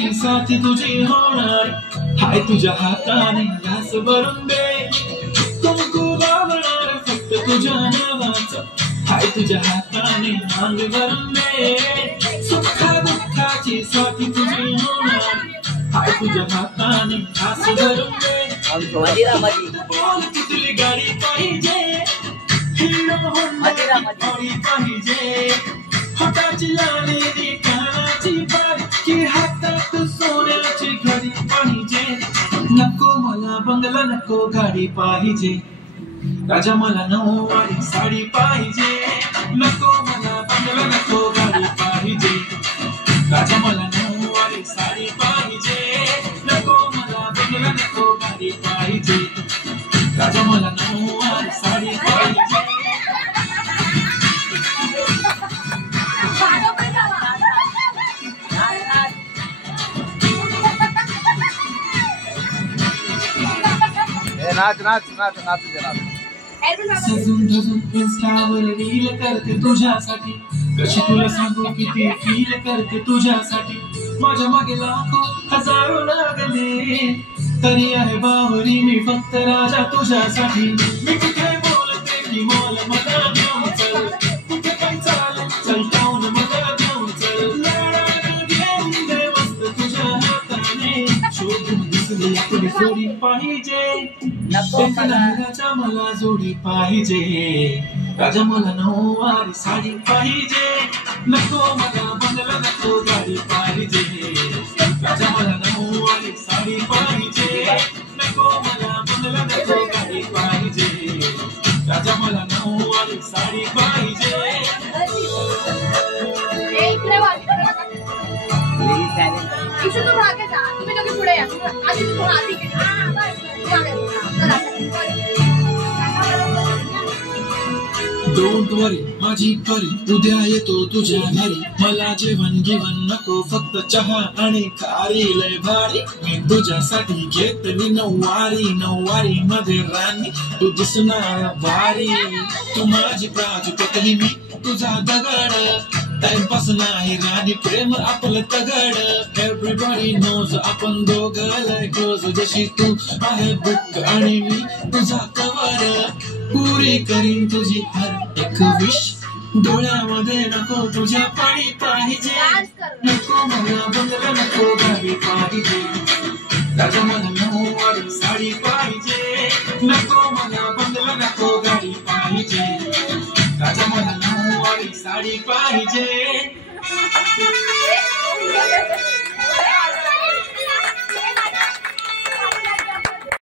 दुःखाची साथी तुझी होणार, हाय तुझ्या हाताने घास भरून दे. कुंकू लावणार फक्त तुझ्या नावाचं, हाय तुझ्या हाताने मांग भरून दे. सुख दुःखाची साथी तुझी होणार, हाय तुझ्या हाताने घास भरून दे. तुझी गाडी पाहिजे, हिरो होंडा पाहिजे, हाताची लाली कानाची बारी, की हातात सोन्याची घडी पाहिजे. नको मला बंगला, नको गाडी पाहिजे, राजा मला नऊवारी साडी पाहिजे. नको मला बंगला, नको गाडी पाहिजे, राजा मला नऊवारी साडी पाहिजे. नको मला बंगला, नको गाडी पाहिजे, राजा मला नऊवारी साडी पाहिजे. नाच नाच नाच नाच सजून धजून इंस्टावर रील करते तुझ्यासाठी, कशी तुला सांगू किती फील करते तुझ्यासाठी. माझ्या मागे लाखो हजारो लागले, तरी आहे बावरी मी फक्त राजा तुझ्यासाठी. मी कुठे बोलते की मोल मला घेऊन चल, कुठे पण चाल चल टाऊन मला घेऊन चल. लढायला घेऊन दे मस्त तुझ्या हाताने, शोधून दिसली आपली जोडी पाहिजे. राजा मला जोडी पाहिजे, राजा मला नऊवारी साडी पाहिजे. नको मला बंगला, नको गाडी पाहिजे, राजा मला नऊवारी साडी पाहिजे. नको मला बंगला, नको गाडी पाहिजे, राजा मला नऊवारी साडी पाहिजे. तुम्ही मागे जा, तुम्ही दोघे पुढे या. आधी तू आधी डोंट वरी माझी परी, उद्या येतो तुझ्या घरी. मला जेवण गिवण नको, फक्त चहा आणि खारी लय भारी. मी तुझ्यासाठी घेतली नऊवारी, नऊवारी मध्ये राणी तू दिसणार भारी. तू माझी प्राजूपतली, मी तुझा दगड. टाइमपास नाही राणी, प्रेम आपलं तगड. एव्हरीबडी नोज आपण दोघं लय क्लोज, जशी तू आहे बुक आणि मी तुझा कवर. पुरी करीन तुझी हर एक विश, डोळ्यामध्ये नको तुझ्या पाणी पाहिजे. नको मला